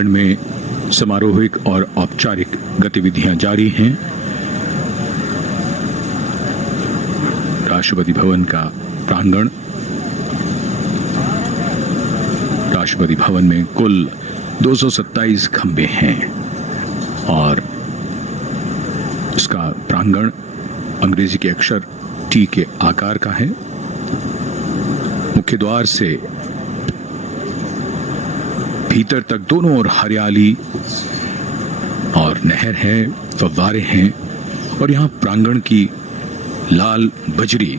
प्रांगण में समारोहिक और औपचारिक गतिविधियां जारी हैं। राष्ट्रपति भवन का प्रांगण, राष्ट्रपति भवन में कुल 227 खंबे हैं और इसका प्रांगण अंग्रेजी के अक्षर टी के आकार का है। मुख्य द्वार से भीतर तक दोनों ओर हरियाली और नहर है, फव्वारे हैं और यहाँ प्रांगण की लाल बजरी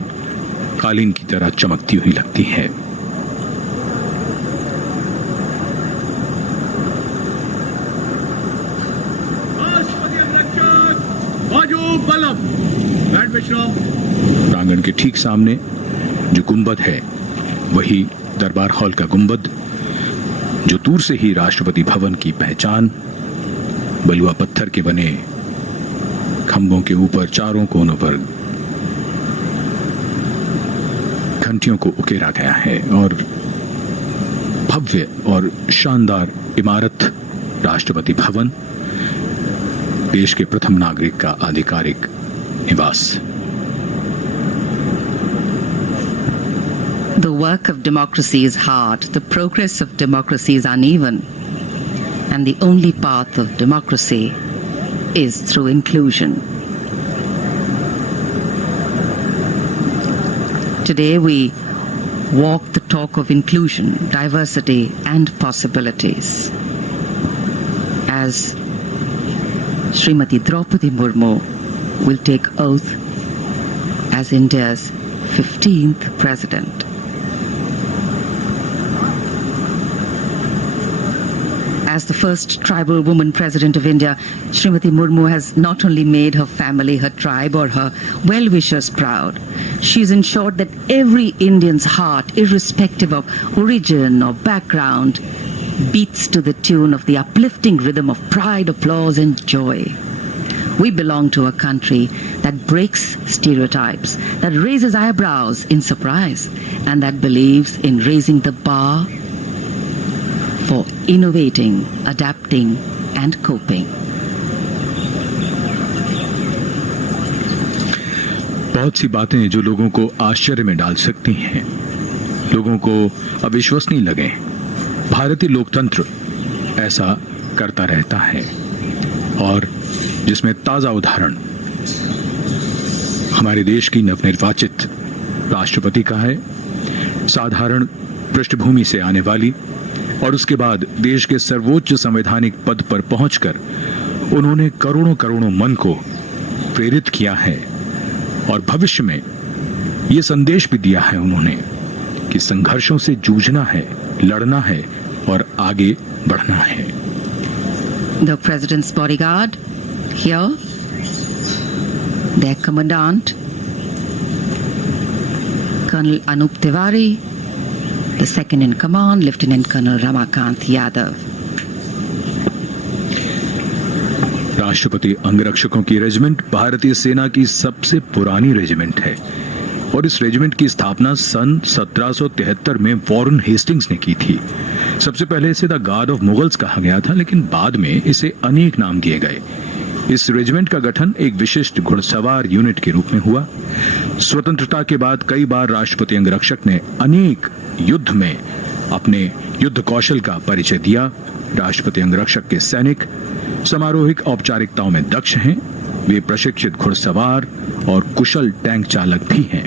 कालीन की तरह चमकती हुई लगती है। प्रांगण के ठीक सामने जो गुंबद है वही दरबार हॉल का गुंबद, जो दूर से ही राष्ट्रपति भवन की पहचान। बलुआ पत्थर के बने खंभों के ऊपर चारों कोनों पर घंटियों को उकेरा गया है और भव्य और शानदार इमारत राष्ट्रपति भवन, देश के प्रथम नागरिक का आधिकारिक निवास। The work of democracy is hard, the progress of democracy is uneven, and the only path of democracy is through inclusion. Today we walk the talk of inclusion, diversity, and possibilities. As Srimati Draupadi Murmu will take oath as India's 15th President. As the first tribal woman President of India, Srimati Murmu has not only made her family, her tribe or her well-wishers proud, she's ensured that every Indian's heart, irrespective of origin or background, beats to the tune of the uplifting rhythm of pride, applause and joy. We belong to a country that breaks stereotypes, that raises eyebrows in surprise, and that believes in raising the bar for innovating, adapting, and coping. बहुत सी बातें जो लोगों को आश्चर्य में डाल सकती हैं, लोगों को अविश्वसनीय लगे, भारतीय लोकतंत्र ऐसा करता रहता है और जिसमें ताजा उदाहरण हमारे देश की नवनिर्वाचित राष्ट्रपति का है, साधारण पृष्ठभूमि से आने वाली और उसके बाद देश के सर्वोच्च संवैधानिक पद पर पहुंचकर उन्होंने करोड़ों करोड़ों मन को प्रेरित किया है और भविष्य में ये संदेश भी दिया है उन्होंने कि संघर्षों से जूझना है, लड़ना है और आगे बढ़ना है। The President's bodyguard here, their commandant, Colonel Anup Tiwari, the second in command, Lieutenant Colonel Ramakant Yadav. राष्ट्रपति अंगरक्षकों की रेजिमेंट भारतीय सेना की सबसे पुरानी रेजिमेंट है और इस रेजिमेंट की स्थापना सन 1773 में वॉरेन हेस्टिंग्स ने की थी। सबसे पहले इसे द गार्ड ऑफ मुगल्स कहा गया था, लेकिन बाद में इसे अनेक नाम दिए गए। इस रेजिमेंट का गठन एक विशिष्ट घुड़सवार यूनिट के रूप में हुआ। स्वतंत्रता के बाद कई बार राष्ट्रपति अंगरक्षक ने अनेक युद्ध में अपने युद्ध कौशल का परिचय दिया। राष्ट्रपति अंगरक्षक के सैनिक समारोहिक औपचारिकताओं में दक्ष हैं, वे प्रशिक्षित घुड़सवार और कुशल टैंक चालक भी हैं।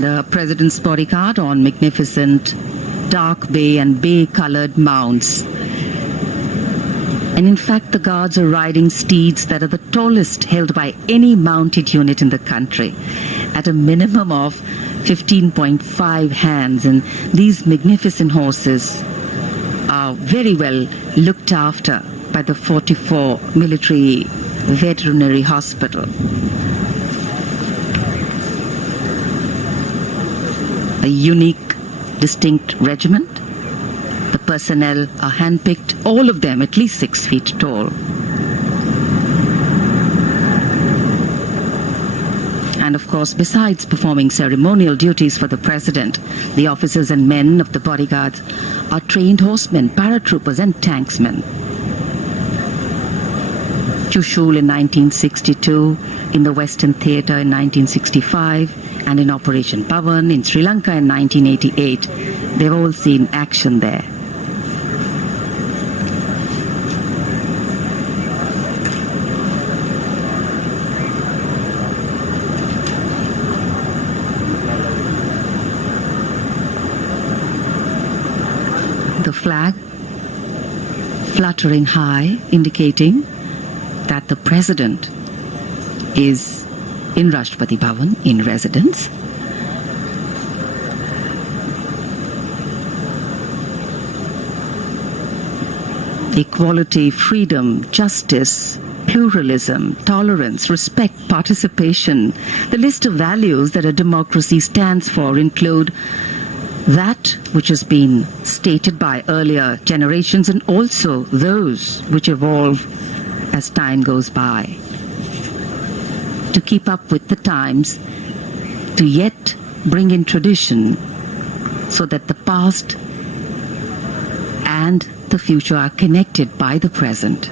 The President's bodyguard on magnificent dark bay and bay-colored mounts. And in fact, the guards are riding steeds that are the tallest held by any mounted unit in the country, at a minimum of 15.5 hands. And these magnificent horses are very well looked after by the 44 Military Veterinary Hospital. A unique, distinct regiment. The personnel are handpicked, all of them at least 6 feet tall. And of course, besides performing ceremonial duties for the president, the officers and men of the bodyguards are trained horsemen, paratroopers and tanksmen. Chushul in 1962, in the Western Theatre in 1965, and in Operation Pavan in Sri Lanka in 1988. They've all seen action there. The flag fluttering high, indicating that the president is in Rashtrapati Bhavan in residence. Equality, freedom, justice, pluralism, tolerance, respect, participation. The list of values that a democracy stands for include that which has been stated by earlier generations and also those which evolve as time goes by. To keep up with the times, to yet bring in tradition so that the past and the future are connected by the present.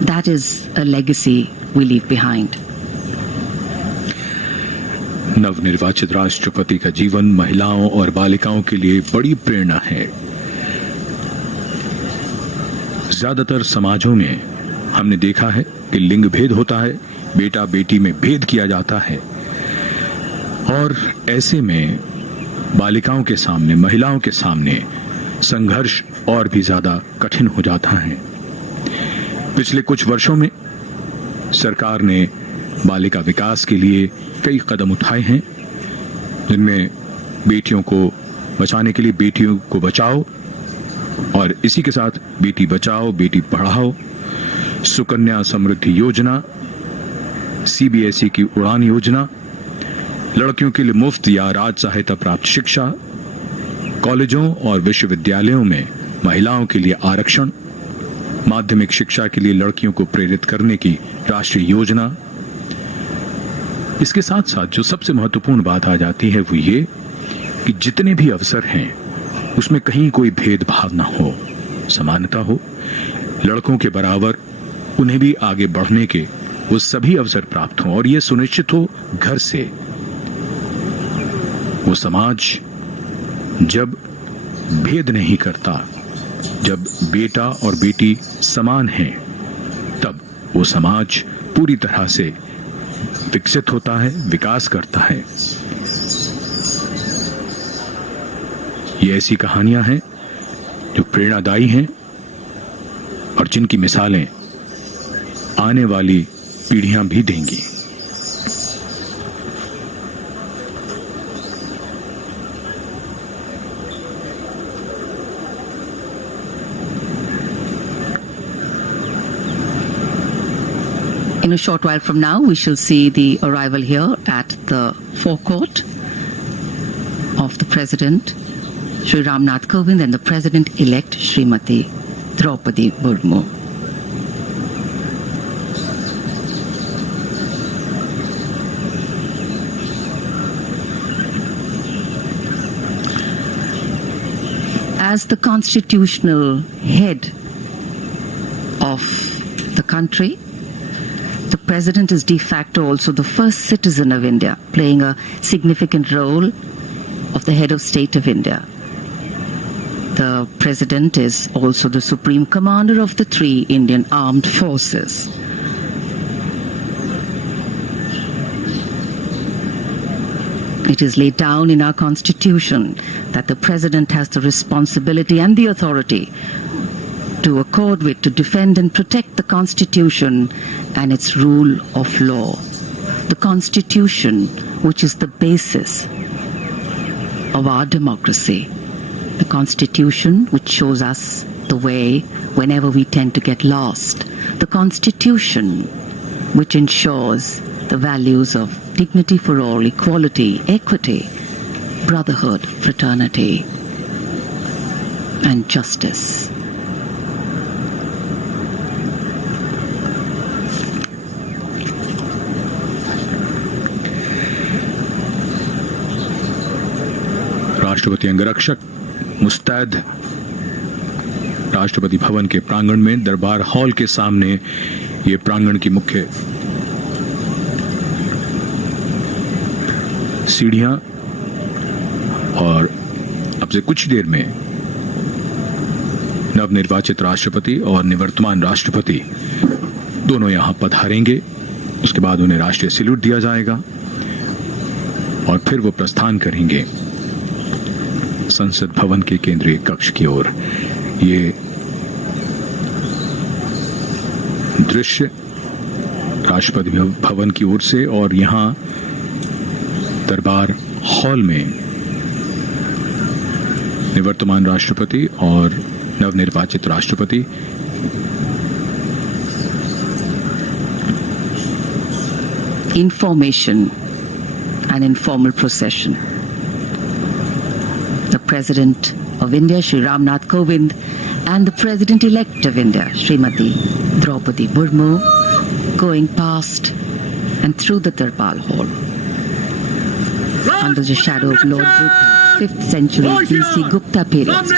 That is a legacy we leave behind. नवनिर्वाचित राष्ट्रपति का जीवन महिलाओं और बालिकाओं के लिए बड़ी प्रेरणा है। ज्यादातर समाजों में हमने देखा है कि लिंग भेद होता है, बेटा बेटी में भेद किया जाता है और ऐसे में बालिकाओं के सामने, महिलाओं के सामने संघर्ष और भी ज्यादा कठिन हो जाता है। पिछले कुछ वर्षों में सरकार ने बालिका विकास के लिए कई कदम उठाए हैं, जिनमें बेटियों को बचाने के लिए बेटियों को बचाओ और इसी के साथ बेटी बचाओ बेटी पढ़ाओ, सुकन्या समृद्धि योजना, सीबीएसई की उड़ान योजना, लड़कियों के लिए मुफ्त या राज सहायता प्राप्त शिक्षा, कॉलेजों और विश्वविद्यालयों में महिलाओं के लिए आरक्षण, माध्यमिक शिक्षा के लिए लड़कियों को प्रेरित करने की राष्ट्रीय योजना। इसके साथ साथ जो सबसे महत्वपूर्ण बात आ जाती है वो ये कि जितने भी अवसर हैं उसमें कहीं कोई भेदभाव ना हो, समानता हो, लड़कों के बराबर उन्हें भी आगे बढ़ने के वो सभी अवसर प्राप्त हों और ये सुनिश्चित हो घर से। वो समाज जब भेद नहीं करता, जब बेटा और बेटी समान हैं, तब वो समाज पूरी तरह से विकसित होता है, विकास करता है। ये ऐसी कहानियां हैं जो प्रेरणादायी हैं और जिनकी मिसालें आने वाली पीढ़ियां भी देंगी। In a short while from now, we shall see the arrival here at the forecourt of the President, Shri Ramnath Kovind, and the President-elect, Srimati Draupadi Murmu. As the constitutional head of the country, the President is de facto also the first citizen of India, playing a significant role of the head of state of India. The President is also the Supreme Commander of the 3 Indian Armed Forces. It is laid down in our Constitution that the President has the responsibility and the authority to accord with, to defend and protect the Constitution and its rule of law. The Constitution, which is the basis of our democracy. The Constitution, which shows us the way whenever we tend to get lost. The Constitution, which ensures the values of dignity for all, equality, equity, brotherhood, fraternity, and justice. राष्ट्रपति अंगरक्षक मुस्तैद राष्ट्रपति भवन के प्रांगण में दरबार hall के सामने ये प्रांगण की मुख्य सीढ़ियां और अब से कुछ देर में नवनिर्वाचित राष्ट्रपति और निवर्तमान राष्ट्रपति दोनों यहां पधारेंगे। उसके बाद उन्हें राष्ट्रीय सैल्यूट दिया जाएगा और फिर वो प्रस्थान करेंगे संसद भवन के केंद्रीय कक्ष की ओर। ये दृश्य राष्ट्रपति भवन की ओर से और यहां दरबार हॉल में निवर्तमान राष्ट्रपति और नवनिर्वाचित राष्ट्रपति Information, an informal procession. The President of India, Shri Ramnath Kovind, and the President-elect of India, Srimati Draupadi Murmu, going past and through the Darbar Hall. Under the shadow of Lord Buddha, 5th century BC Gupta period.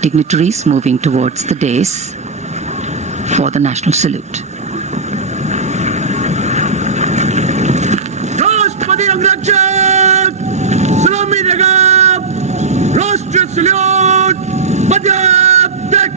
Dignitaries moving towards the dais for the national salute. राष्ट्रपति अंगरक्षक सलामी देगा राष्ट्रीय salute पदक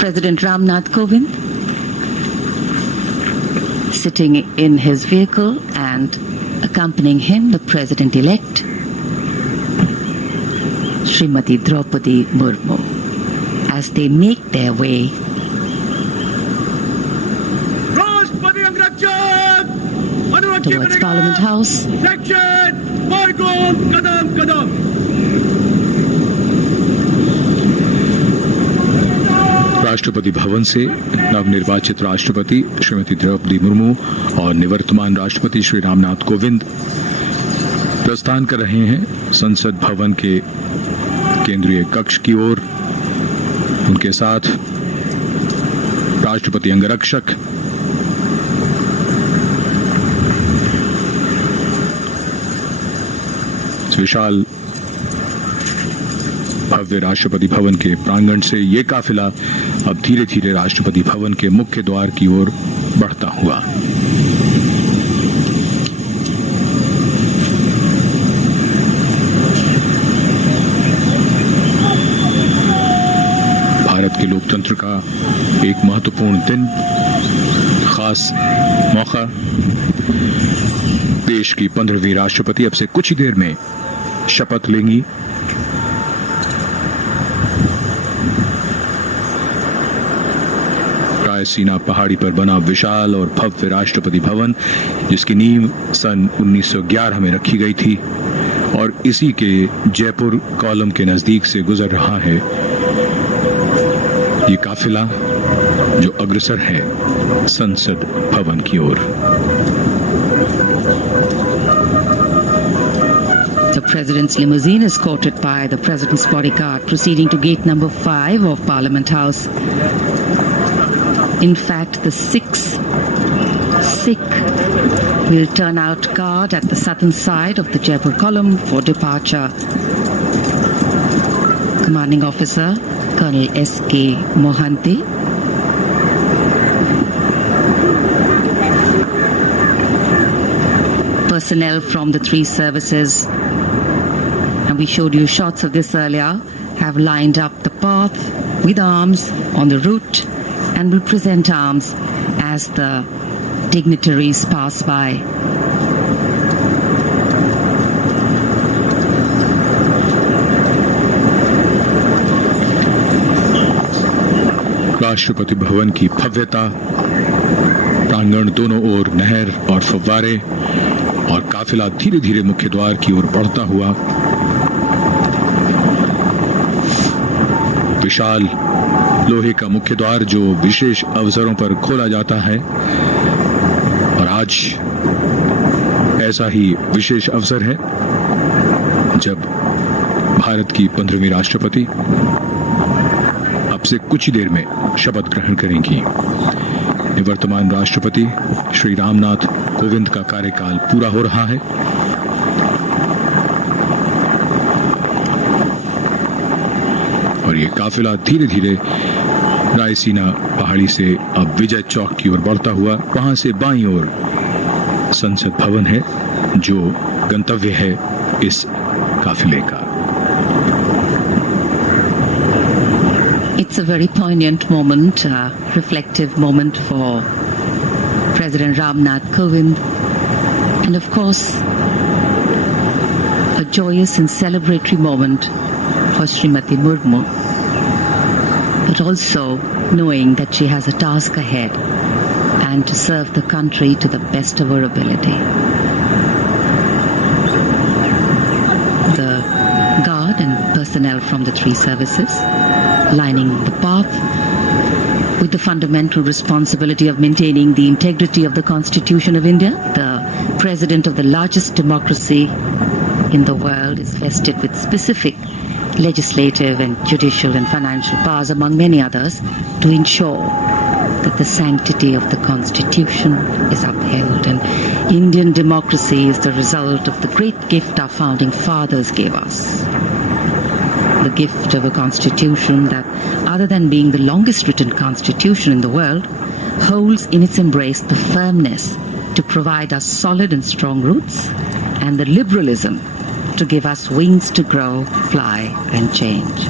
President Ramnath Kovind sitting in his vehicle and accompanying him, the President-elect, Srimati Draupadi Murmu, as they make their way towards Parliament House. Rashtrapati Bhavan से नवनिर्वाचित राष्ट्रपति श्रीमती द्रौपदी मुर्मू और निवर्तमान राष्ट्रपति श्री रामनाथ कोविंद प्रस्थान कर रहे हैं संसद भवन के केंद्रीय कक्ष की ओर। उनके साथ राष्ट्रपति अंगरक्षक, विशाल भव्य राष्ट्रपति भवन के प्रांगण से ये काफिला अब धीरे धीरे राष्ट्रपति भवन के मुख्य द्वार की ओर बढ़ता हुआ भारत के लोकतंत्र का एक महत्वपूर्ण दिन, खास मौका। देश की 15वीं राष्ट्रपति अब से कुछ ही देर में शपथ लेंगी। रायसीना पहाड़ी पर बना विशाल और भव्य राष्ट्रपति भवन, जिसकी नींव सन 1911 में रखी गई थी और इसी के जयपुर कॉलम के नजदीक से गुजर रहा है ये काफिला, जो अग्रसर है संसद भवन की ओर। The President's limousine is escorted by the President's bodyguard, proceeding to gate number 5 of Parliament House. In fact, the 6 Sikh will turn out guard at the southern side of the Jaipur column for departure. Commanding Officer Colonel S.K. Mohanty, personnel from the 3 services, and we showed you shots of this earlier, have lined up the path with arms on the route and will present arms as the dignitaries pass by. Rashtrapati Bhavan की भव्यता, प्रांगण दोनों ओर नहर और फव्वारे, और काफिला धीरे धीरे मुख्य द्वार की ओर बढ़ता हुआ। विशाल लोहे का मुख्य द्वार जो विशेष अवसरों पर खोला जाता है, और आज ऐसा ही विशेष अवसर है जब भारत की 15वीं राष्ट्रपति अब से कुछ ही देर में शपथ ग्रहण करेंगी। निवर्तमान राष्ट्रपति श्री रामनाथ कोविंद का कार्यकाल पूरा हो रहा है। और ये काफिला धीरे धीरे रायसीना पहाड़ी से अब विजय चौक की ओर बढ़ता हुआ, वहां से बाईं ओर संसद भवन है जो गंतव्य है इस काफिले का। It's a very poignant moment, reflective moment for President Ramnath Kovind, and of course a joyous and celebratory moment for Srimati Murmu, but also knowing that she has a task ahead and to serve the country to the best of her ability. The guard and personnel from the 3 services lining the path with the fundamental responsibility of maintaining the integrity of the Constitution of India. The President of the largest democracy in the world is vested with specific legislative and judicial and financial powers, among many others, to ensure that the sanctity of the Constitution is upheld. And Indian democracy is the result of the great gift our founding fathers gave us. The gift of a constitution that, other than being the longest written constitution in the world, holds in its embrace the firmness to provide us solid and strong roots, and the liberalism to give us wings to grow, fly, and change.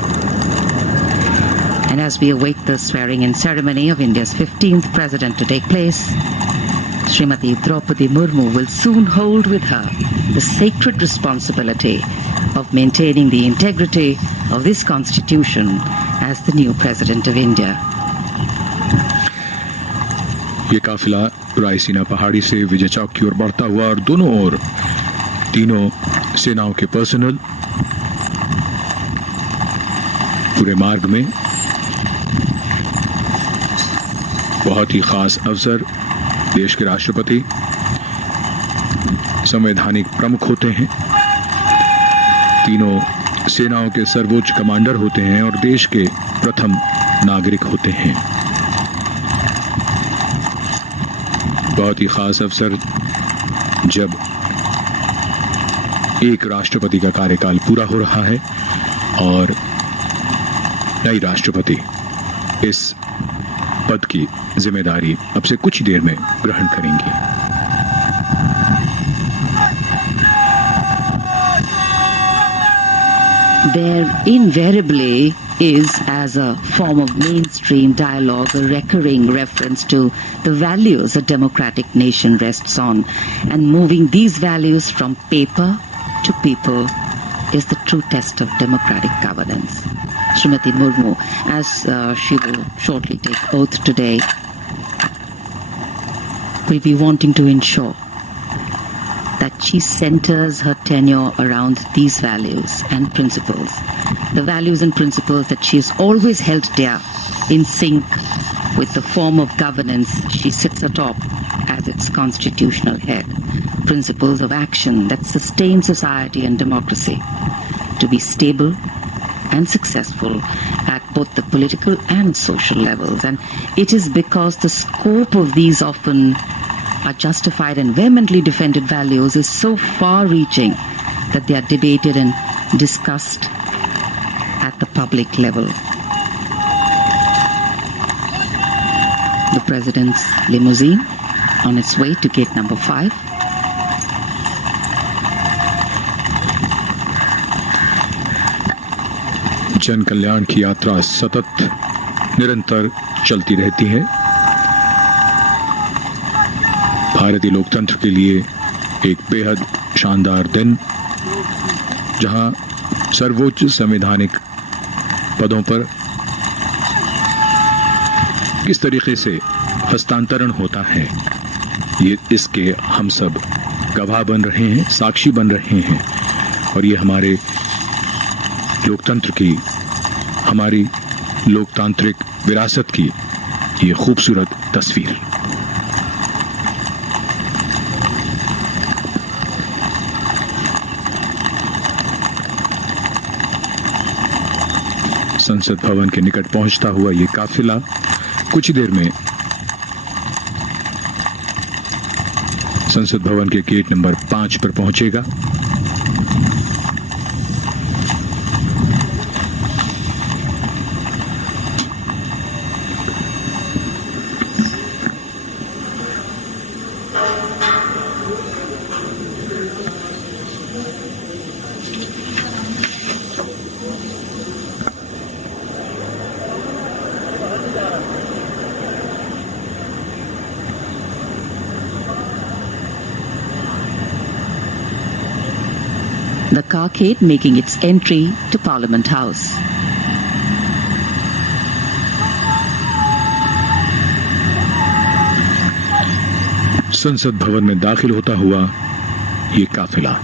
And as we await the swearing-in ceremony of India's 15th president to take place, Srimati Draupadi Murmu will soon hold with her the sacred responsibility of maintaining the integrity of this constitution as the new president of India. ये काफिला रायसीना पहाड़ी से विजय चौक की ओर बढ़ता हुआ, और दोनों ओर तीनों सेनाओं के पर्सनल पूरे मार्ग में। बहुत ही खास अवसर, देश के राष्ट्रपति संवैधानिक प्रमुख होते हैं, तीनों सेनाओं के सर्वोच्च कमांडर होते हैं और देश के प्रथम नागरिक होते हैं। बहुत ही खास अवसर जब एक राष्ट्रपति का कार्यकाल पूरा हो रहा है और नई राष्ट्रपति इस पद की जिम्मेदारी अब से कुछ देर में ग्रहण करेंगी। There invariably is, as a form of mainstream dialogue, a recurring reference to the values a democratic nation rests on, and moving these values from paper to people is the true test of democratic governance. Srimati Murmu, as she will shortly take oath today, will be wanting to ensure that she centers her tenure around these values and principles. The values and principles that she has always held dear, in sync with the form of governance she sits atop as its constitutional head. Principles of action that sustain society and democracy to be stable and successful at both the political and social levels. And it is because the scope of these often are justified and vehemently defended values is so far-reaching that they are debated and discussed at the public level. The President's limousine on its way to gate number 5. जन कल्याण की यात्रा सतत निरंतर चलती रहती है। भारतीय लोकतंत्र के लिए एक बेहद शानदार दिन, जहां सर्वोच्च संवैधानिक पदों पर किस तरीके से हस्तांतरण होता है, ये इसके हम सब गवाह बन रहे हैं, साक्षी बन रहे हैं। और ये हमारे लोकतंत्र की, हमारी लोकतांत्रिक विरासत की ये खूबसूरत तस्वीर। संसद भवन के निकट पहुंचता हुआ ये काफिला कुछ ही देर में संसद भवन के गेट नंबर 5 पर पहुंचेगा। The carcade making its entry to Parliament House. संसद भवन में दाखिल होता हुआ ये काफिला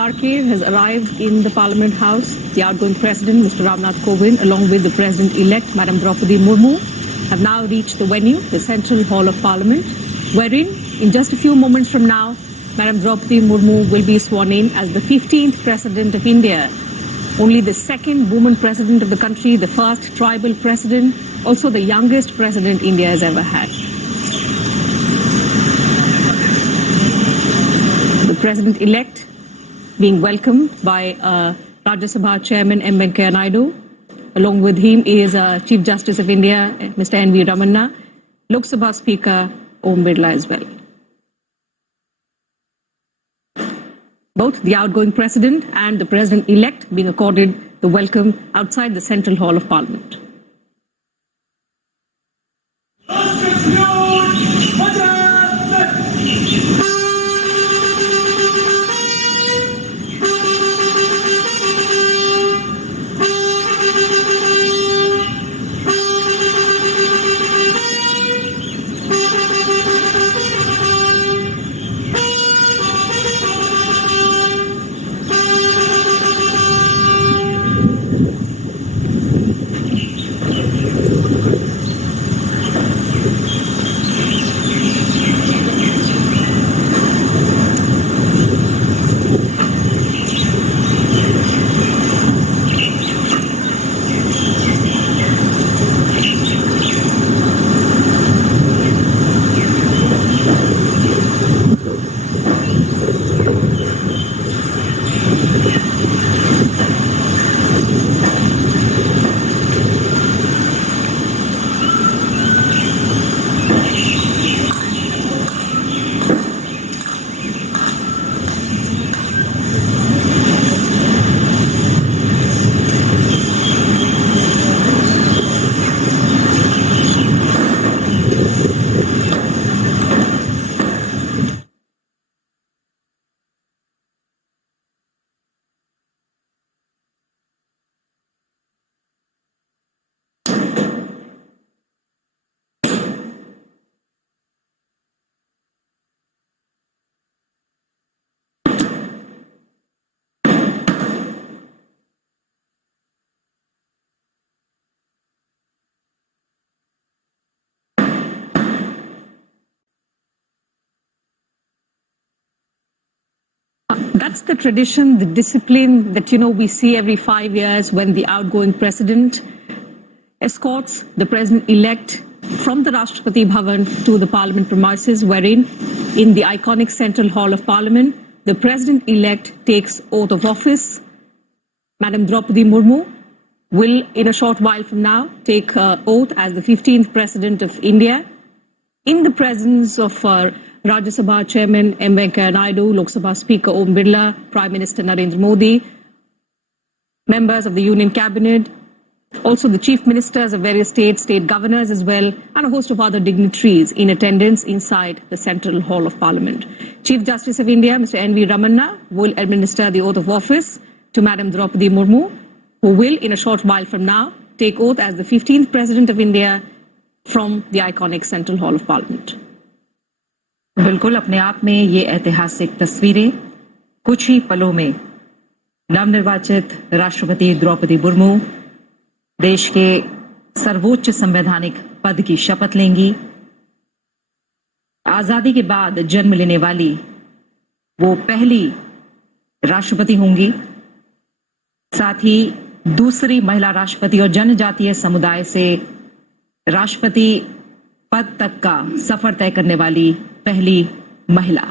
Karke has arrived in the Parliament House. The outgoing President, Mr. Ramnath Kovind, along with the President-elect, Madam Draupadi Murmu, have now reached the venue, the Central Hall of Parliament, wherein, in just a few moments from now, Madam Draupadi Murmu will be sworn in as the 15th President of India, only the second woman President of the country, the first tribal President, also the youngest President India has ever had. The President-elect being welcomed by Rajya Sabha Chairman M. Venkaiah Naidu. Along with him is Chief Justice of India, Mr. N.V. Ramanna, Lok Sabha Speaker Om Birla as well. Both the outgoing President and the President-elect being accorded the welcome outside the Central Hall of Parliament. That's the tradition, the discipline that, we see every 5 years when the outgoing President escorts the President-elect from the Rashtrapati Bhavan to the Parliament premises, wherein in the iconic Central Hall of Parliament, the President-elect takes oath of office. Madam Draupadi Murmu will, in a short while from now, take oath as the 15th President of India in the presence of Rajya Sabha Chairman M. Venkaiah Naidu, Lok Sabha Speaker Om Birla, Prime Minister Narendra Modi, members of the Union Cabinet, also the Chief Ministers of various states, state governors as well, and a host of other dignitaries in attendance inside the Central Hall of Parliament. Chief Justice of India, Mr. N.V. Ramanna, will administer the oath of office to Madam Draupadi Murmu, who will, in a short while from now, take oath as the 15th President of India from the iconic Central Hall of Parliament. बिल्कुल अपने आप में ये ऐतिहासिक तस्वीरें कुछ ही पलों में नवनिर्वाचित राष्ट्रपति द्रौपदी मुर्मू देश के सर्वोच्च संवैधानिक पद की शपथ लेंगी। आजादी के बाद जन्म लेने वाली वो पहली राष्ट्रपति होंगी, साथ ही दूसरी महिला राष्ट्रपति और जनजातीय समुदाय से राष्ट्रपति पद तक का सफर तय करने वाली पहली महिला।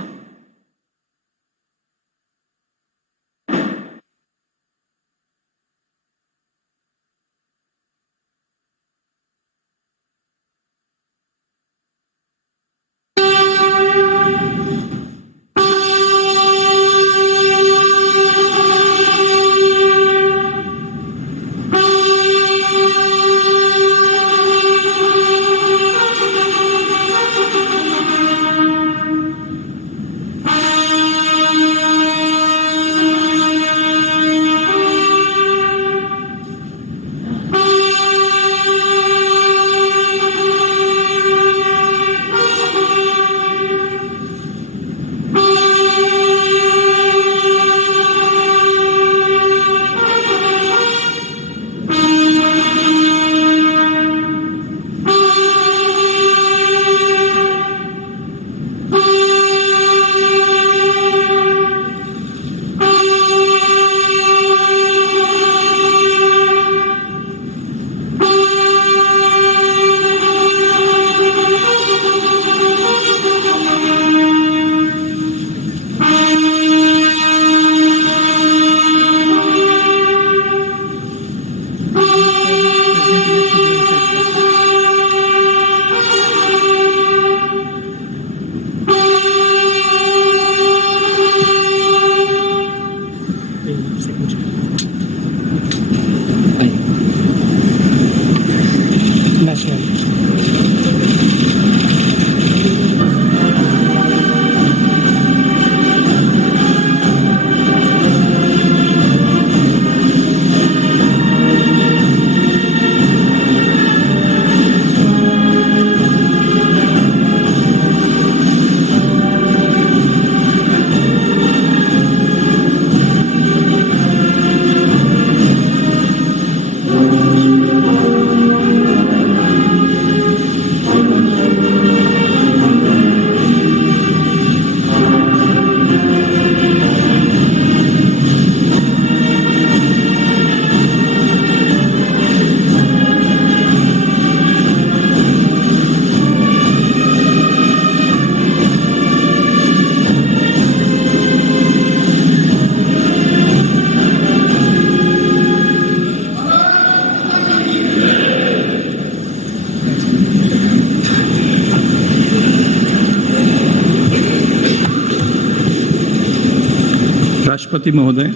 राष्ट्रपति महोदय,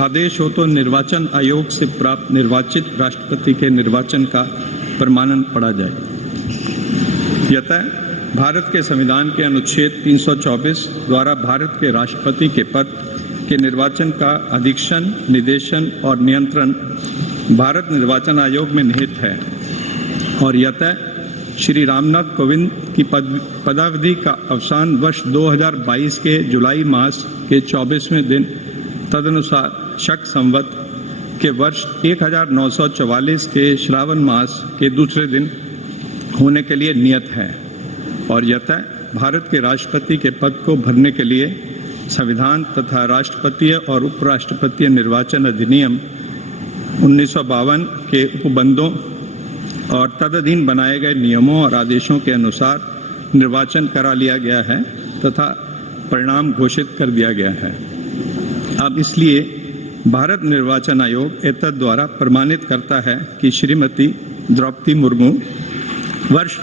आदेश हो तो निर्वाचन आयोग से प्राप्त निर्वाचित राष्ट्रपति के निर्वाचन का प्रमाणन पढ़ा जाए। यतः भारत के संविधान के अनुच्छेद 324 द्वारा भारत के राष्ट्रपति के पद के निर्वाचन का अधीक्षण, निर्देशन और नियंत्रण भारत निर्वाचन आयोग में निहित है और यतः श्री रामनाथ कोविंद की पदावधि का अवसान वर्ष 2022 के जुलाई मास के 24वें दिन तदनुसार शक संवत के वर्ष 1944 के श्रावण मास के दूसरे दिन होने के लिए नियत है और यतः भारत के राष्ट्रपति के पद को भरने के लिए संविधान तथा राष्ट्रपतीय और उपराष्ट्रपतीय निर्वाचन अधिनियम 1952 के उपबंधों और तदधीन बनाए गए नियमों और आदेशों के अनुसार निर्वाचन करा लिया गया है तथा परिणाम घोषित कर दिया गया है। अब इसलिए भारत निर्वाचन आयोग एतद द्वारा प्रमाणित करता है कि श्रीमती द्रौपदी मुर्मू वर्ष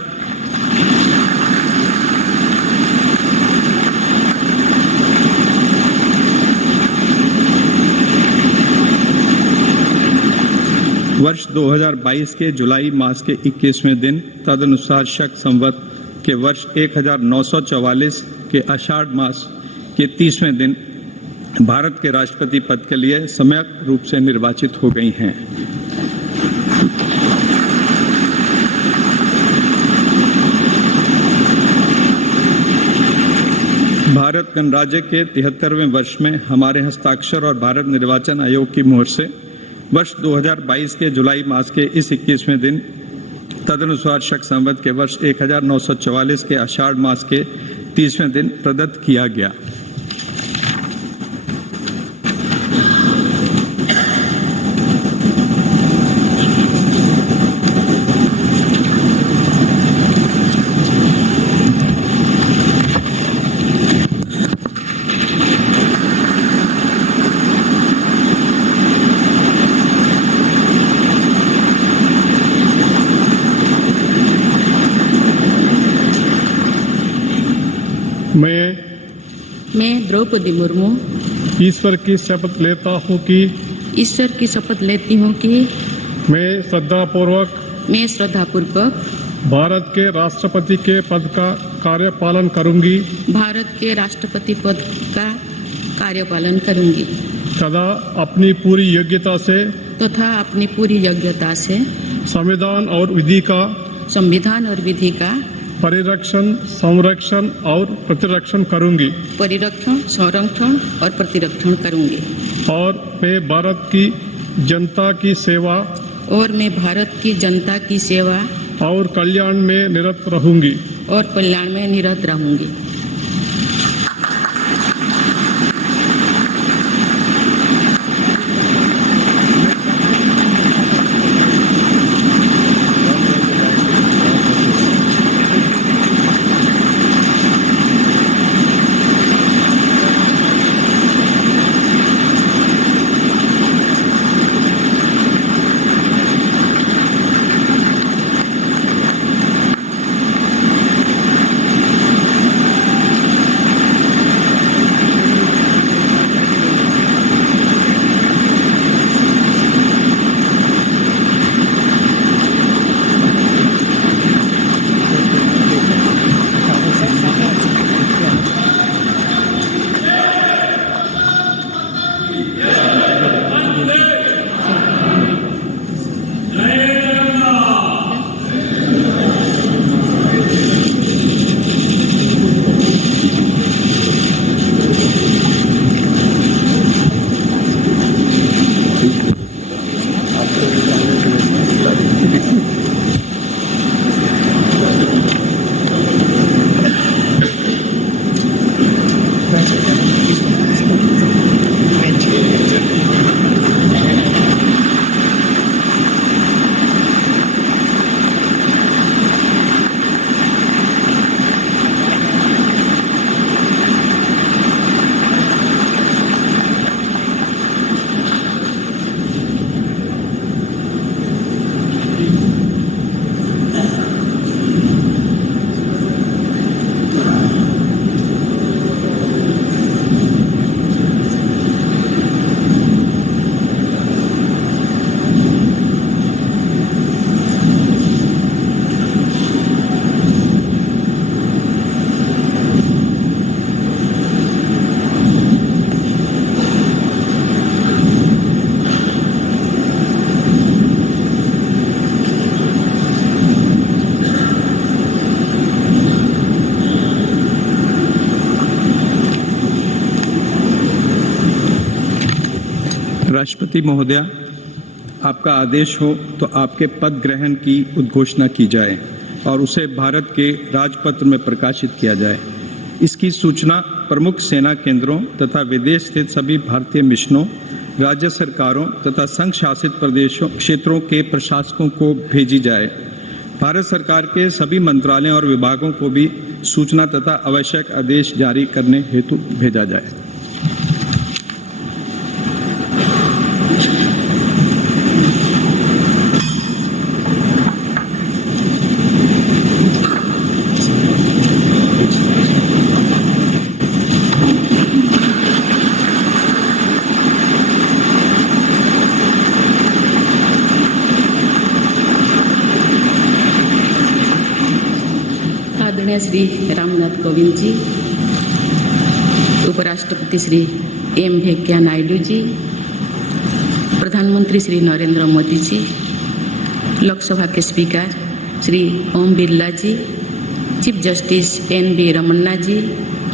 2022 के जुलाई मास के 21वें दिन तदनुसार शक संवत के वर्ष 1944 के आषाढ़ मास के 30वें दिन भारत के राष्ट्रपति पद के लिए सम्यक रूप से निर्वाचित हो गई हैं। भारत गणराज्य के 73वें वर्ष में हमारे हस्ताक्षर और भारत निर्वाचन आयोग की मोहर से वर्ष 2022 के जुलाई मास के इस 21वें दिन तदनुसार शक संवत के वर्ष 1944 के आषाढ़ मास के 30वें दिन प्रदत्त किया गया। मैं द्रौपदी मुर्मू ईश्वर की शपथ लेता हूँ कि मैं श्रद्धापूर्वक भारत के राष्ट्रपति के पद का कार्यपालन करूंगी तथा अपनी पूरी योग्यता से संविधान और विधि का परिरक्षण, संरक्षण और प्रतिरक्षण करूंगी और मैं भारत की जनता की सेवा और कल्याण में निरत रहूंगी राष्ट्रपति महोदया, आपका आदेश हो तो आपके पद ग्रहण की उद्घोषणा की जाए और उसे भारत के राजपत्र में प्रकाशित किया जाए। इसकी सूचना प्रमुख सेना केंद्रों तथा विदेश स्थित सभी भारतीय मिशनों, राज्य सरकारों तथा संघ शासित प्रदेशों क्षेत्रों के प्रशासकों को भेजी जाए। भारत सरकार के सभी मंत्रालयों और विभागों को भी सूचना तथा आवश्यक आदेश जारी करने हेतु भेजा जाए। श्री रामनाथ कोविंद जी, उपराष्ट्रपति श्री एम वेंकैया नायडू जी, प्रधानमंत्री श्री नरेंद्र मोदी जी, लोकसभा के स्पीकर श्री ओम बिरला जी, चीफ जस्टिस एन.वी. रमन्ना जी,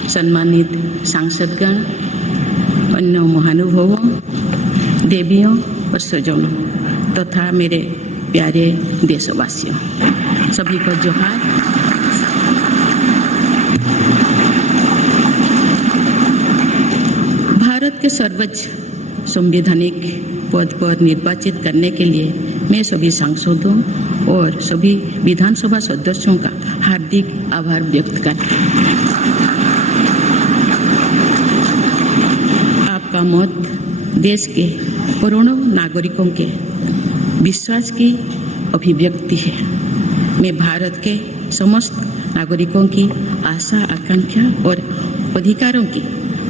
सम्मानित सांसदगण, अन्य महानुभावों, देवियों और स्वजनों तथा मेरे प्यारे देशवासियों, सभी को जोहार। भारत के सर्वोच्च संवैधानिक पद पर निर्वाचित करने के लिए मैं सभी सांसदों और सभी विधानसभा सदस्यों का हार्दिक आभार व्यक्त करता हूँ। आपका मत देश के करोड़ों नागरिकों के विश्वास की अभिव्यक्ति है। मैं भारत के समस्त नागरिकों की आशा, आकांक्षा और अधिकारों की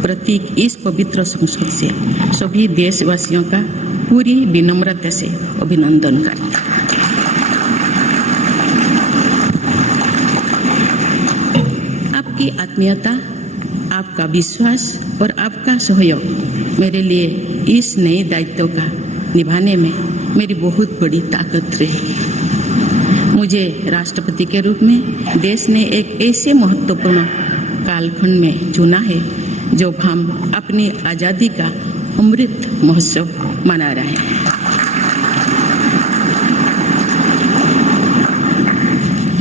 प्रतीक इस पवित्र संसद से सभी देशवासियों का पूरी विनम्रता से अभिनंदन करता हूं। आपकी आत्मीयता, आपका विश्वास और आपका सहयोग मेरे लिए इस नए दायित्व का निभाने में मेरी बहुत बड़ी ताकत रहेगी। मुझे राष्ट्रपति के रूप में देश ने एक ऐसे महत्वपूर्ण कालखंड में चुना है जब हम अपनी आज़ादी का अमृत महोत्सव मना रहे हैं।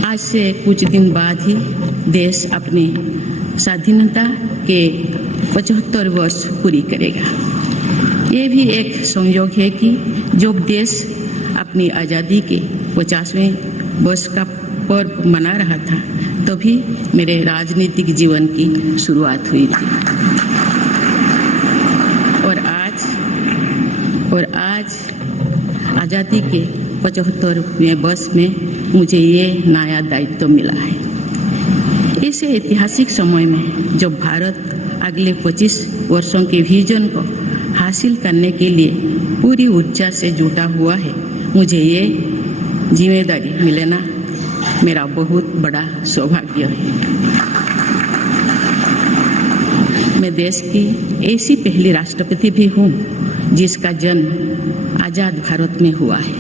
आज से कुछ दिन बाद ही देश अपनी स्वाधीनता के 75 वर्ष पूरी करेगा। ये भी एक संयोग है कि जब देश अपनी आज़ादी के 50वें वर्ष का पर्व मना रहा था तभी मेरे राजनीतिक जीवन की शुरुआत हुई थी। और आज आज़ादी के 75वें वर्ष में मुझे ये नया दायित्व मिला है। इस ऐतिहासिक समय में जब भारत अगले 25 वर्षों के विजन को हासिल करने के लिए पूरी ऊर्जा से जुटा हुआ है, मुझे ये जिम्मेदारी मिलना मेरा बहुत बड़ा सौभाग्य है। मैं देश की ऐसी पहली राष्ट्रपति भी हूँ जिसका जन्म आजाद भारत में हुआ है।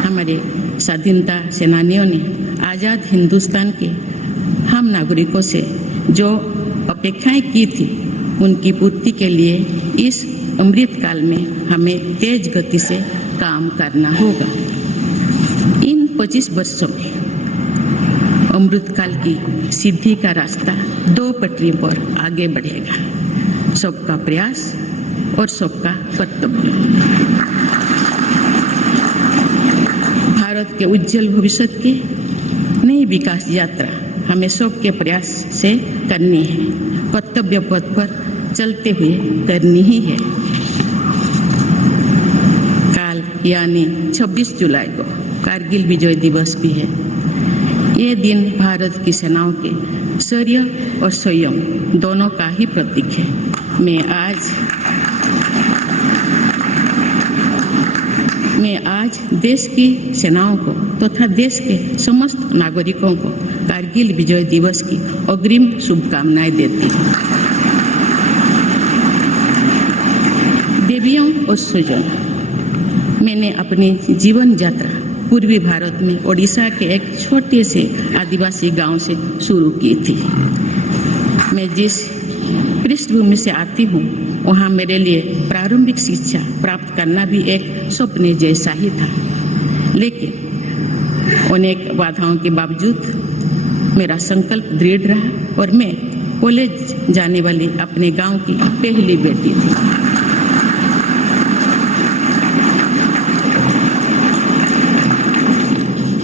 हमारे स्वाधीनता सेनानियों ने आजाद हिंदुस्तान के हम नागरिकों से जो अपेक्षाएं की थी उनकी पूर्ति के लिए इस अमृत काल में हमें तेज गति से काम करना होगा। इन 25 वर्षों में अमृत काल की सिद्धि का रास्ता 2 पटरी पर आगे बढ़ेगा, सबका प्रयास और सबका कर्तव्य। भारत के उज्जवल भविष्य की नई विकास यात्रा हमें सबके प्रयास से करनी है, कर्तव्य पथ पर चलते हुए करनी ही है। काल यानी 26 जुलाई को कारगिल विजय दिवस भी है। ये दिन भारत की सेनाओं के शौर्य और संयम दोनों का ही प्रतीक है। मैं आज देश की सेनाओं को तथा देश के समस्त नागरिकों को कारगिल विजय दिवस की अग्रिम शुभकामनाएं देती हूँ। देवियों और स्वजनों, मैंने अपनी जीवन यात्रा पूर्वी भारत में ओडिशा के एक छोटे से आदिवासी गांव से शुरू की थी। मैं जिस पृष्ठभूमि से आती हूँ, वहाँ मेरे लिए प्रारंभिक शिक्षा प्राप्त करना भी एक सपने जैसा ही था। लेकिन अनेक बाधाओं के बावजूद मेरा संकल्प दृढ़ रहा और मैं कॉलेज जाने वाली अपने गांव की पहली बेटी थी।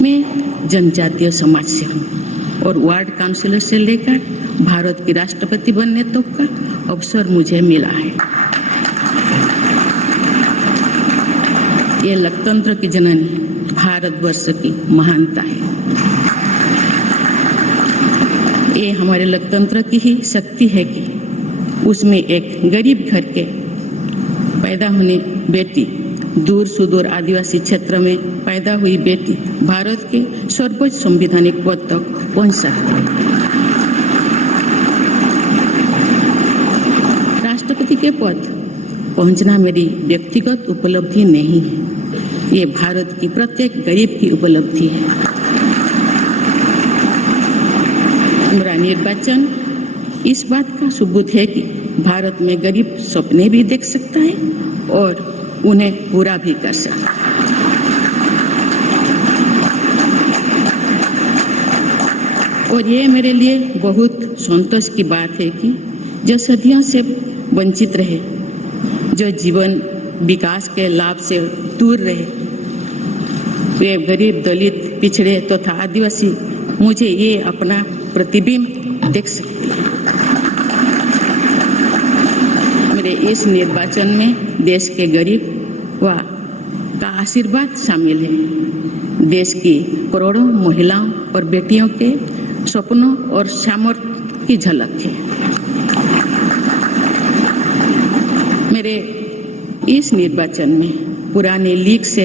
मैं जनजातीय समाज से हूँ और वार्ड काउंसिलर से लेकर भारत की राष्ट्रपति बनने तक का अवसर मुझे मिला है। ये लोकतंत्र की जननी भारतवर्ष की महानता है। ये हमारे लोकतंत्र की ही शक्ति है कि उसमें एक गरीब घर के पैदा होने बेटी, दूर सुदूर आदिवासी क्षेत्र में पैदा हुई बेटी भारत के सर्वोच्च संवैधानिक पद तक पहुंच सकती है। राष्ट्रपति के पद पहुंचना मेरी व्यक्तिगत उपलब्धि नहीं है, ये भारत की प्रत्येक गरीब की उपलब्धि है। मेरा निर्वाचन इस बात का सबूत है कि भारत में गरीब सपने भी देख सकता है और उन्हें पूरा भी कर सकता है। और ये मेरे लिए बहुत संतोष की बात है कि जो सदियों से वंचित रहे, जो जीवन विकास के लाभ से दूर रहे, वे गरीब, दलित, पिछड़े तथा आदिवासी मुझे ये अपना प्रतिबिंब देख सकते हैं। मेरे इस निर्वाचन में देश के गरीब व का आशीर्वाद शामिल है। देश की करोड़ों महिलाओं और बेटियों के सपनों और सामर्थ्य की झलक है। मेरे इस निर्वाचन में पुराने लीग से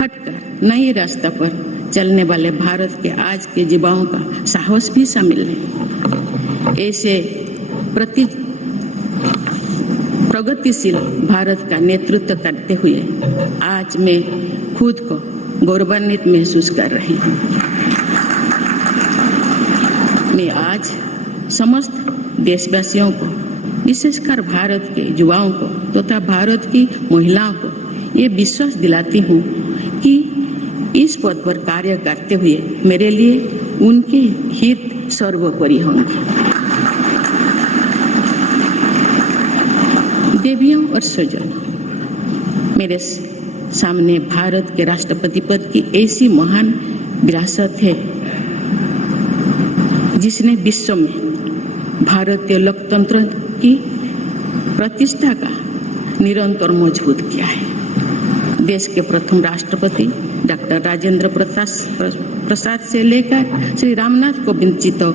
हटकर नए रास्ते पर चलने वाले भारत के आज के युवाओं का साहस भी शामिल है। ऐसे प्रगतिशील भारत का नेतृत्व करते हुए आज मैं खुद को गौरवान्वित महसूस कर रही हूँ। मैं आज समस्त देशवासियों को, विशेषकर भारत के युवाओं को तथा भारत की महिलाओं को ये विश्वास दिलाती हूँ कि इस पद पर कार्य करते हुए मेरे लिए उनके हित सर्वोपरि होंगे। देवियों और स्वजनों, मेरे सामने भारत के राष्ट्रपति पद की ऐसी महान विरासत है जिसने विश्व में भारतीय लोकतंत्र की प्रतिष्ठा का निरंतर मजबूत किया है। देश के प्रथम राष्ट्रपति डॉक्टर राजेंद्र प्रसाद से लेकर श्री रामनाथ कोविंद जी तक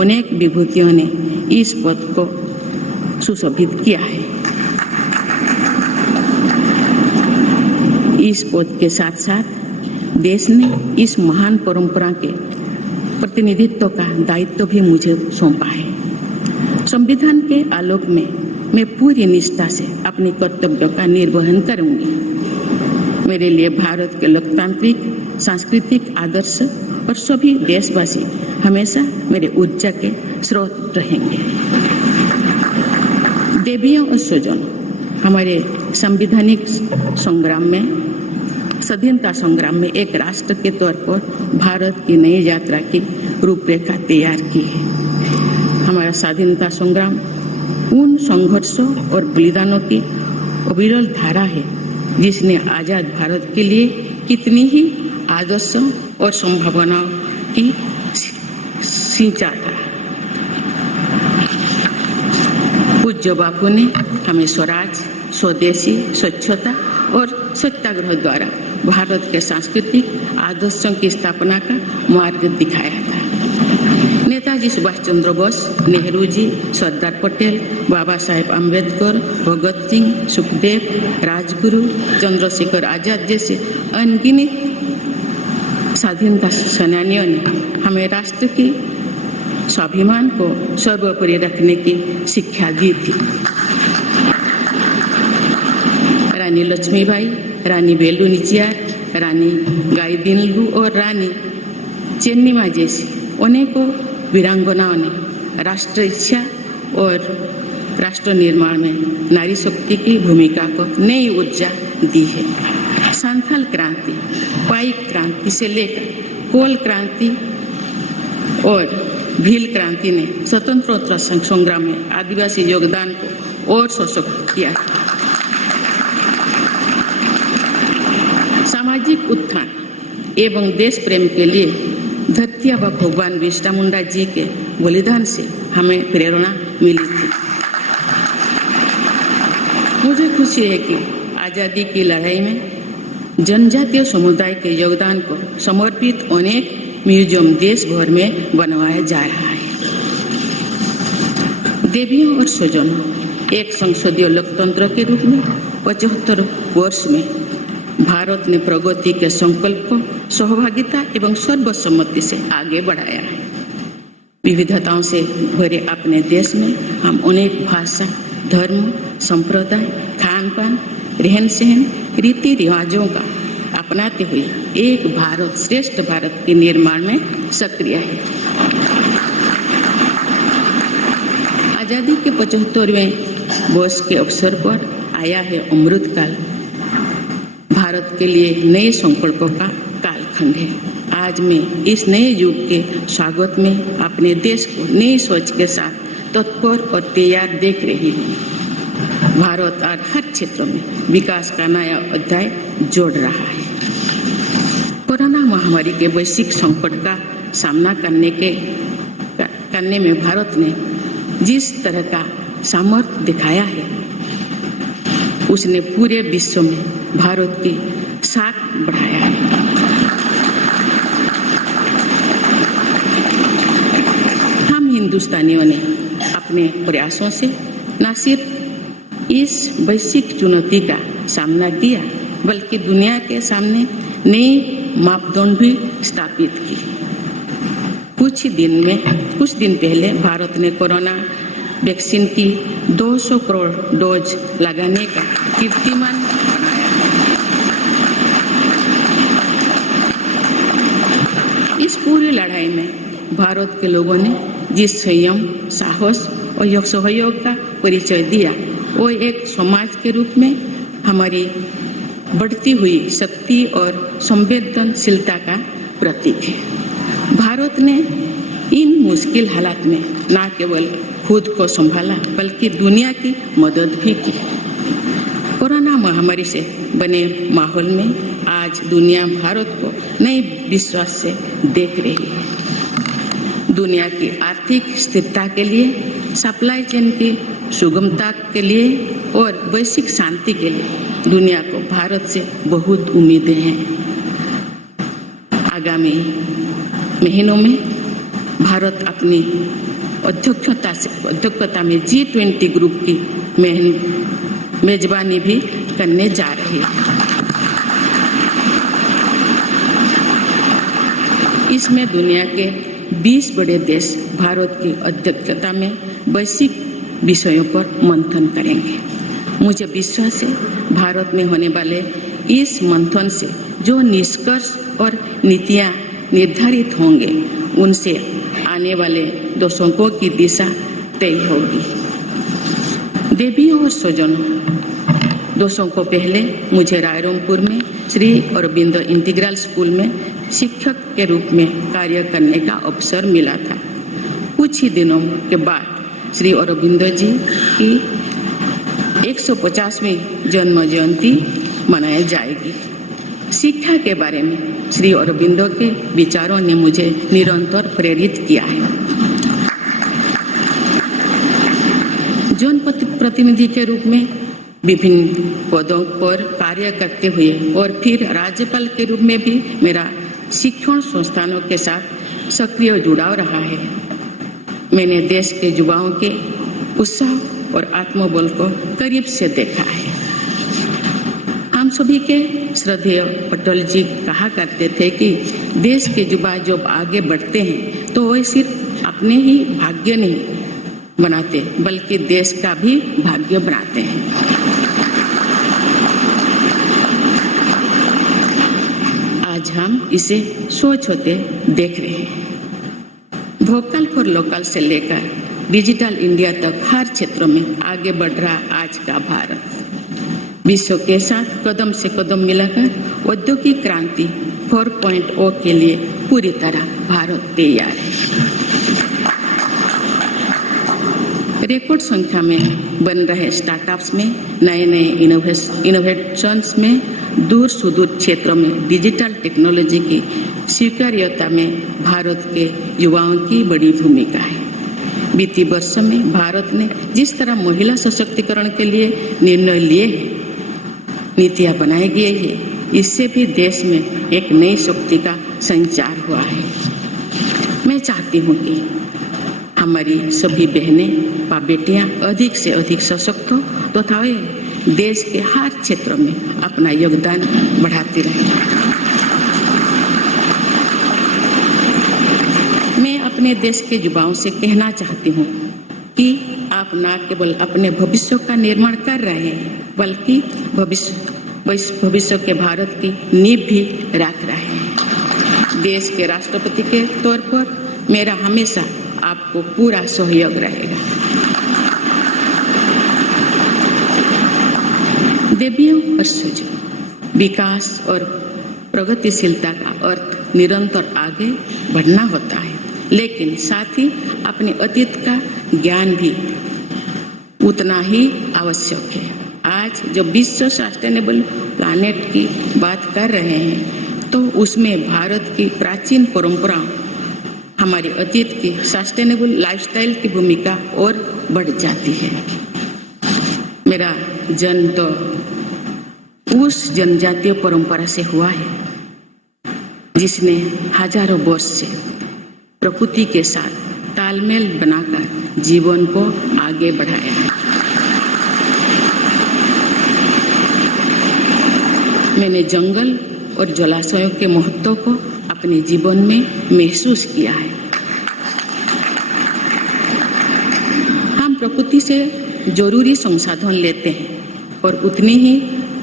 अनेक विभूतियों ने इस पद को सुशोभित किया है। इस पद के साथ साथ देश ने इस महान परंपरा के प्रतिनिधित्व का दायित्व भी मुझे सौंपा है। संविधान के आलोक में मैं पूरी निष्ठा से अपने कर्तव्यों का निर्वहन करूंगी। मेरे लिए भारत के लोकतांत्रिक सांस्कृतिक आदर्श और सभी देशवासी हमेशा मेरे ऊर्जा के स्रोत रहेंगे। देवियों और स्वजनों, हमारे संवैधानिक संग्राम में, स्वाधीनता संग्राम में एक राष्ट्र के तौर पर भारत की नई यात्रा की रूपरेखा तैयार की है। हमारा स्वाधीनता संग्राम उन संघर्षों और बलिदानों की अविरल धारा है जिसने आजाद भारत के लिए कितनी ही आदर्शों और संभावनाओं की सिंचा था। पूज्य बापू ने हमें स्वराज, स्वदेशी, स्वच्छता और सत्याग्रह द्वारा भारत के सांस्कृतिक आदर्शों की स्थापना का मार्ग दिखाया था। नेताजी सुभाष चंद्र बोस, नेहरू जी, सरदार पटेल, बाबा साहेब अम्बेडकर, भगत सिंह, सुखदेव, राजगुरु, चंद्रशेखर आजाद जैसे अनगिनत स्वाधीनता सेनानियों ने हमें राष्ट्र की स्वाभिमान को सर्वोपरि रखने की शिक्षा दी थी। रानी लक्ष्मीबाई, रानी वेलु नाचियार, रानी गाईदिन्लु और रानी चेन्निमा जैसी अनेकों वीरांगनाओं ने राष्ट्र इच्छा और राष्ट्र निर्माण में नारी शक्ति की भूमिका को नई ऊर्जा दी है। संथाल क्रांति, पाइक क्रांति से लेकर कोल क्रांति और भील क्रांति ने स्वतंत्रता संग्राम में आदिवासी योगदान को और सशक्त किया। सामाजिक उत्थान एवं देश प्रेम के लिए धरती आबा भगवान बिरसा मुंडा जी के बलिदान से हमें प्रेरणा मिली थी। मुझे खुशी है कि आजादी की लड़ाई में जनजातीय समुदाय के योगदान को समर्पित अनेक म्यूजियम देश भर में बनवाया जा रहा है। देवियों और स्वजनों, एक संसदीय लोकतंत्र के रूप में 75 वर्ष में भारत ने प्रगति के संकल्प को सहभागिता एवं सर्वसम्मति से आगे बढ़ाया है। विविधताओं से भरे अपने देश में हम अनेक भाषा, धर्म, संप्रदाय, खान पान, रहन सहन, रीति रिवाजों का अपनाते हुए एक भारत श्रेष्ठ भारत के निर्माण में सक्रिय है। आजादी के 75वें वर्ष के अवसर पर आया है अमृतकाल। भारत के लिए नए संकल्पों का कालखंड है। आज मैं इस नए युग के स्वागत में अपने देश को नई सोच के साथ तत्पर और तैयार देख रही हूँ। भारत आज हर क्षेत्र में विकास का नया अध्याय जोड़ रहा है। कोरोना महामारी के वैश्विक संकट का सामना करने में भारत ने जिस तरह का सामर्थ्य दिखाया है, उसने पूरे विश्व में भारत की साख बढ़ाया है। हम हिंदुस्तानियों ने अपने प्रयासों से न सिर्फ इस वैश्विक चुनौती का सामना किया, बल्कि दुनिया के सामने नए मापदंड भी स्थापित की। कुछ दिन पहले भारत ने कोरोना वैक्सीन की 200 करोड़ डोज लगाने का कीर्तिमान बनाया। इस पूरी लड़ाई में भारत के लोगों ने जिस संयम, साहस और सहयोग का परिचय दिया, वो एक समाज के रूप में हमारी बढ़ती हुई शक्ति और संवेदनशीलता का प्रतीक है। भारत ने इन मुश्किल हालात में न केवल खुद को संभाला, बल्कि दुनिया की मदद भी की। कोरोना महामारी से बने माहौल में आज दुनिया भारत को नए विश्वास से देख रही है। दुनिया की आर्थिक स्थिरता के लिए, सप्लाई चेन की सुगमता के लिए और वैश्विक शांति के लिए दुनिया को भारत से बहुत उम्मीदें हैं। आगामी महीनों में भारत अपनी अध्यक्षता में G20 ग्रुप की मेजबानी भी करने जा रही है। इसमें दुनिया के 20 बड़े देश भारत की अध्यक्षता में वैश्विक विषयों पर मंथन करेंगे। मुझे विश्वास है भारत में होने वाले इस मंथन से जो निष्कर्ष और नीतियां निर्धारित होंगे, उनसे आने वाले दशकों की दिशा तय होगी। देवियों और स्वजनों, दशकों पहले मुझे रायरंगपुर में श्री अरबिंदो इंटीग्रल स्कूल में शिक्षक के रूप में कार्य करने का अवसर मिला था। कुछ ही दिनों के बाद श्री अरबिंदो जी की 150वीं जन्म जयंती मनाई जाएगी। शिक्षा के बारे में श्री अरबिंदो के विचारों ने मुझे निरंतर प्रेरित किया है। जनप्रतिनिधि के रूप में विभिन्न पदों पर कार्य करते हुए और फिर राज्यपाल के रूप में भी मेरा शिक्षण संस्थानों के साथ सक्रिय जुड़ाव रहा है। मैंने देश के युवाओं के उत्साह और आत्मबल को करीब से देखा है। हम सभी के श्रद्धेय पटेल जी कहा करते थे कि देश के युवा जब आगे बढ़ते हैं तो वे सिर्फ अपने ही भाग्य नहीं बनाते, बल्कि देश का भी भाग्य बनाते हैं। आज हम इसे सोच होते देख रहे हैं। वोकल फॉर लोकल से लेकर डिजिटल इंडिया तक हर क्षेत्र में आगे बढ़ रहा आज का भारत विश्व के साथ कदम से कदम मिलाकर औद्योगिक क्रांति 4.0 के लिए पूरी तरह भारत तैयार है। रिकॉर्ड संख्या में बन रहे स्टार्टअप्स में नए नए इनोवेशंस में दूर सुदूर क्षेत्रों में डिजिटल टेक्नोलॉजी की स्वीकार्यता में भारत के युवाओं की बड़ी भूमिका है। बीती वर्षों में भारत ने जिस तरह महिला सशक्तिकरण के लिए निर्णय लिए हैं, नीतियां बनाई गई है, इससे भी देश में एक नई शक्ति का संचार हुआ है। मैं चाहती हूँ कि हमारी सभी बहनें व बेटियां अधिक से अधिक सशक्त हो तथा वे देश के हर क्षेत्र में अपना योगदान बढ़ाती रहें। मैं अपने देश के युवाओं से कहना चाहती हूँ कि आप न केवल अपने भविष्य का निर्माण कर रहे हैं बल्कि भविष्य के भारत की नींव भी रख रहे हैं। देश के राष्ट्रपति के तौर पर मेरा हमेशा आपको पूरा सहयोग रहेगा। देवियों और सुजों, विकास और प्रगतिशीलता का अर्थ निरंतर आगे बढ़ना होता है, लेकिन साथ ही अपने अतीत का ज्ञान भी उतना ही आवश्यक है। आज जब विश्व सस्टेनेबल प्लैनेट की बात कर रहे हैं तो उसमें भारत की प्राचीन परंपराओं, हमारे अतीत की सस्टेनेबल लाइफस्टाइल की भूमिका और बढ़ जाती है। मेरा जन्म तो उस जनजातीय परंपरा से हुआ है जिसने हजारों वर्ष से प्रकृति के साथ तालमेल बनाकर जीवन को आगे बढ़ाया है। मैंने जंगल और जलाशयों के महत्व को अपने जीवन में महसूस किया है। हम प्रकृति से जरूरी संसाधन लेते हैं और उतनी ही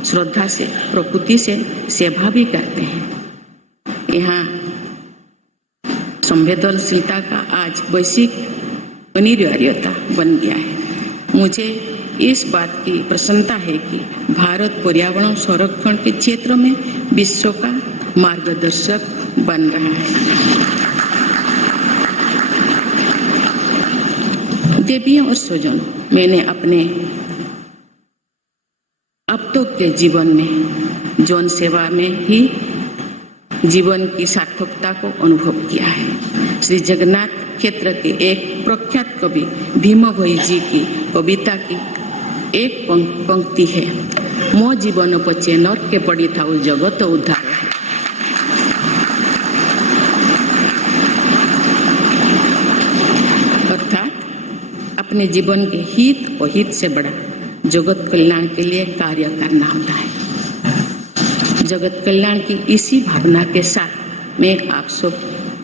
श्रद्धा से प्रकृति से सेवा भी करते हैं। यहाँ संवेदनशीलता का आज वैश्विक अनिवार्यता बन गया है। मुझे इस बात की प्रसन्नता है कि भारत पर्यावरण संरक्षण के क्षेत्र में विश्व का मार्गदर्शक बन रहा है। देवियों और स्वजनों, मैंने अपने अब तक के जीवन में जौन सेवा में ही जीवन की सार्थकता को अनुभव किया है। श्री जगन्नाथ क्षेत्र के एक प्रख्यात कवि भीम भोई जी की कविता की एक पंक्ति है, मो जीवन पचे नर के पड़ी था जगत उद्धार। अर्थात अपने जीवन के हित और हित से बड़ा जगत कल्याण के लिए कार्य करना होता है। जगत कल्याण की इसी भावना के साथ मैं आप सब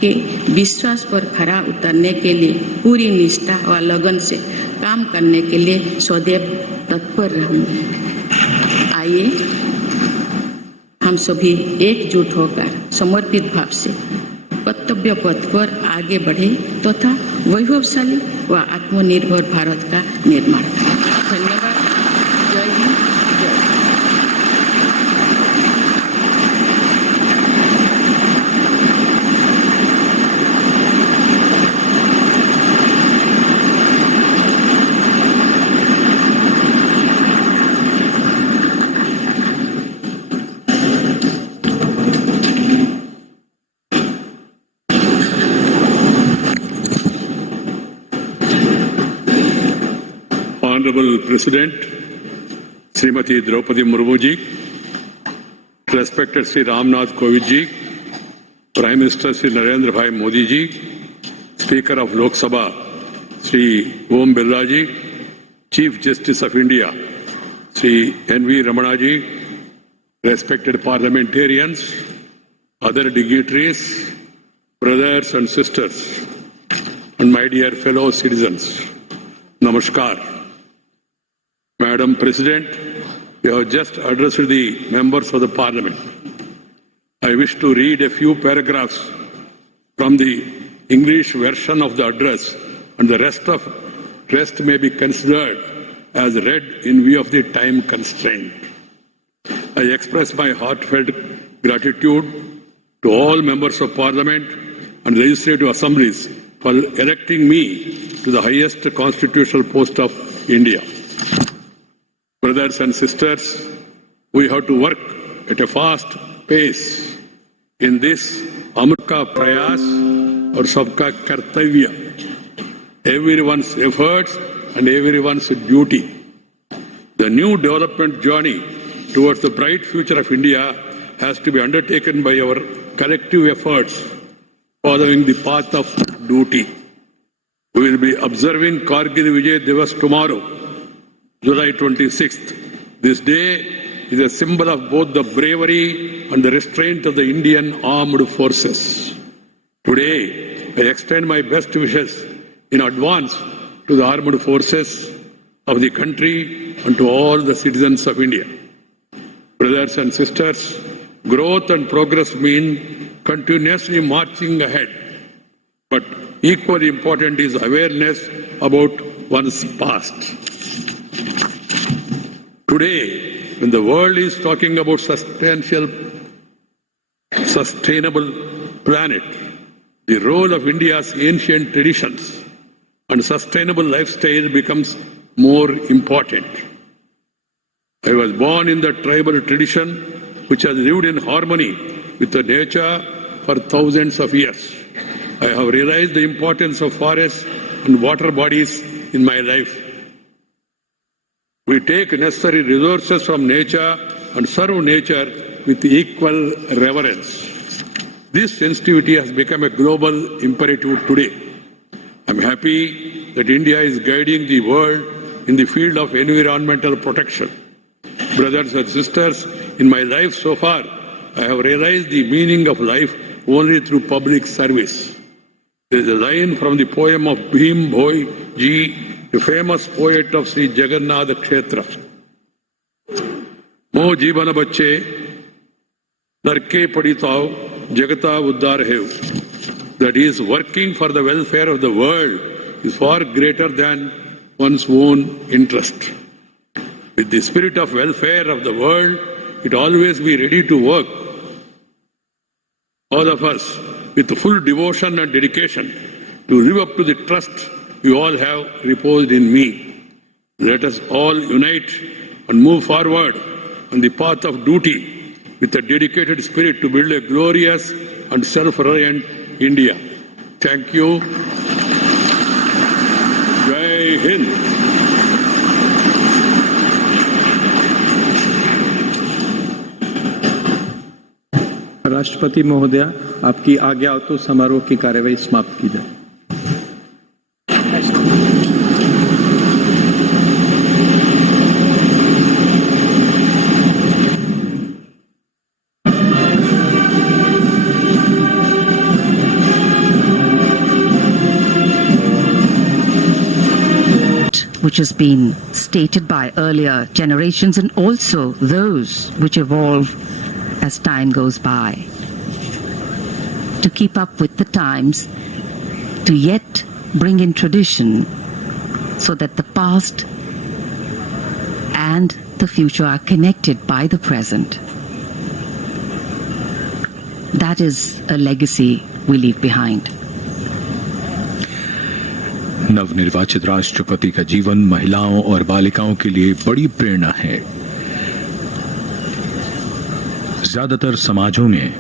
के विश्वास पर खरा उतरने के लिए पूरी निष्ठा व लगन से काम करने के लिए सदैव तत्पर रहूंगी। आइए हम सभी एकजुट होकर समर्पित भाव से कर्तव्य पथ पर आगे बढ़े तथा वैभवशाली व आत्मनिर्भर भारत का निर्माण करें। धन्यवाद। जय हिंद, जय Bharat. Honorable President, Srimati Draupadi Murmu ji, respected Sri Ramnath Kovind ji, Prime Minister Sri Narendra Bhai Modi ji, Speaker of Lok Sabha Sri Om Birla ji, Chief Justice of India Sri N.V. Ramana ji, respected parliamentarians, other dignitaries, brothers and sisters, and my dear fellow citizens, Namaskar. Madam President, you have just addressed the members of the Parliament. I wish to read a few paragraphs from the English version of the address, and the rest of Rest may be considered as read in view of the time constraint. I express my heartfelt gratitude to all members of Parliament and legislative assemblies for electing me to the highest constitutional post of India. Brothers and sisters, we have to work at a fast pace in this Amurka Prayas or Sabka Kartavya, everyone's efforts and everyone's duty. The new development journey towards the bright future of India has to be undertaken by our collective efforts following the path of duty. We will be observing Kargil Vijay Divas tomorrow, July 26th. This day is a symbol of both the bravery and the restraint of the Indian armed forces. Today, I extend my best wishes in advance to the armed forces of the country and to all the citizens of India. Brothers and sisters, growth and progress mean continuously marching ahead. But equally important is awareness about one's past. Today, when the world is talking about sustainable planet, the role of India's ancient traditions and sustainable lifestyle becomes more important. I was born in the tribal tradition which has lived in harmony with the nature for thousands of years. I have realized the importance of forests and water bodies in my life. We take necessary resources from nature and serve nature with equal reverence. This sensitivity has become a global imperative today. I'm happy that India is guiding the world in the field of environmental protection. Brothers and sisters, in my life so far, I have realized the meaning of life only through public service. There is a line from the poem of Bhim Bhoi Ji, the famous poet of Sri Jagannath Kshetra. Mo jibana bacche, narke paditao, jagata uddar hev. That is, working for the welfare of the world is far greater than one's own interest. With the spirit of welfare of the world, it always be ready to work. All of us, with full devotion and dedication, to live up to the trust you all have reposed in me. Let us all unite and move forward on the path of duty with a dedicated spirit to build a glorious and self-reliant India. Thank you. Jai Hind. राष्ट्रपति महोदय, आपकी आज्ञा हो तो समारोह की कार्यवाही समाप्त की जाए। which has been stated by earlier generations and also those which evolve as time goes by. To keep up with the times, to yet bring in tradition so that the past and the future are connected by the present. That is a legacy we leave behind. नवनिर्वाचित राष्ट्रपति का जीवन महिलाओं और बालिकाओं के लिए बड़ी प्रेरणा है। ज्यादातर समाजों में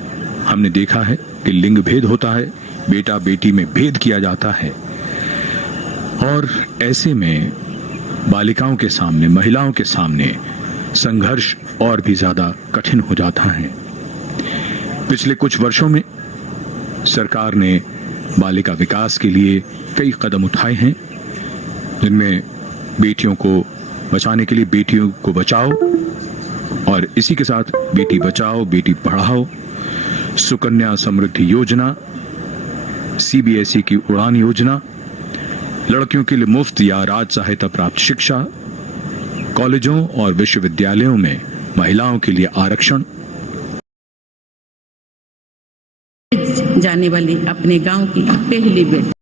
हमने देखा है कि लिंग भेद होता है, बेटा बेटी में भेद किया जाता है और ऐसे में बालिकाओं के सामने, महिलाओं के सामने संघर्ष और भी ज्यादा कठिन हो जाता है। पिछले कुछ वर्षों में सरकार ने बालिका विकास के लिए कई कदम उठाए हैं, जिनमें बेटियों को बचाने के लिए बेटियों को बचाओ और इसी के साथ बेटी बचाओ बेटी पढ़ाओ, सुकन्या समृद्धि योजना, सीबीएसई की उड़ान योजना, लड़कियों के लिए मुफ्त या राज सहायता प्राप्त शिक्षा, कॉलेजों और विश्वविद्यालयों में महिलाओं के लिए आरक्षण, जाने वाली अपने गांव की पहली बेटी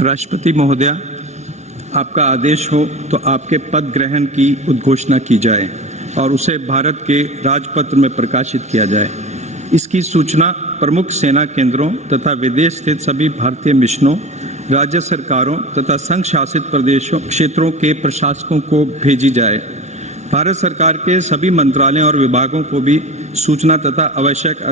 राष्ट्रपति महोदया, आपका आदेश हो तो आपके पद ग्रहण की उद्घोषणा की जाए और उसे भारत के राजपत्र में प्रकाशित किया जाए। इसकी सूचना प्रमुख सेना केंद्रों तथा विदेश स्थित सभी भारतीय मिशनों, राज्य सरकारों तथा संघ शासित प्रदेशों क्षेत्रों के प्रशासकों को भेजी जाए। भारत सरकार के सभी मंत्रालयों और विभागों को भी सूचना तथा आवश्यक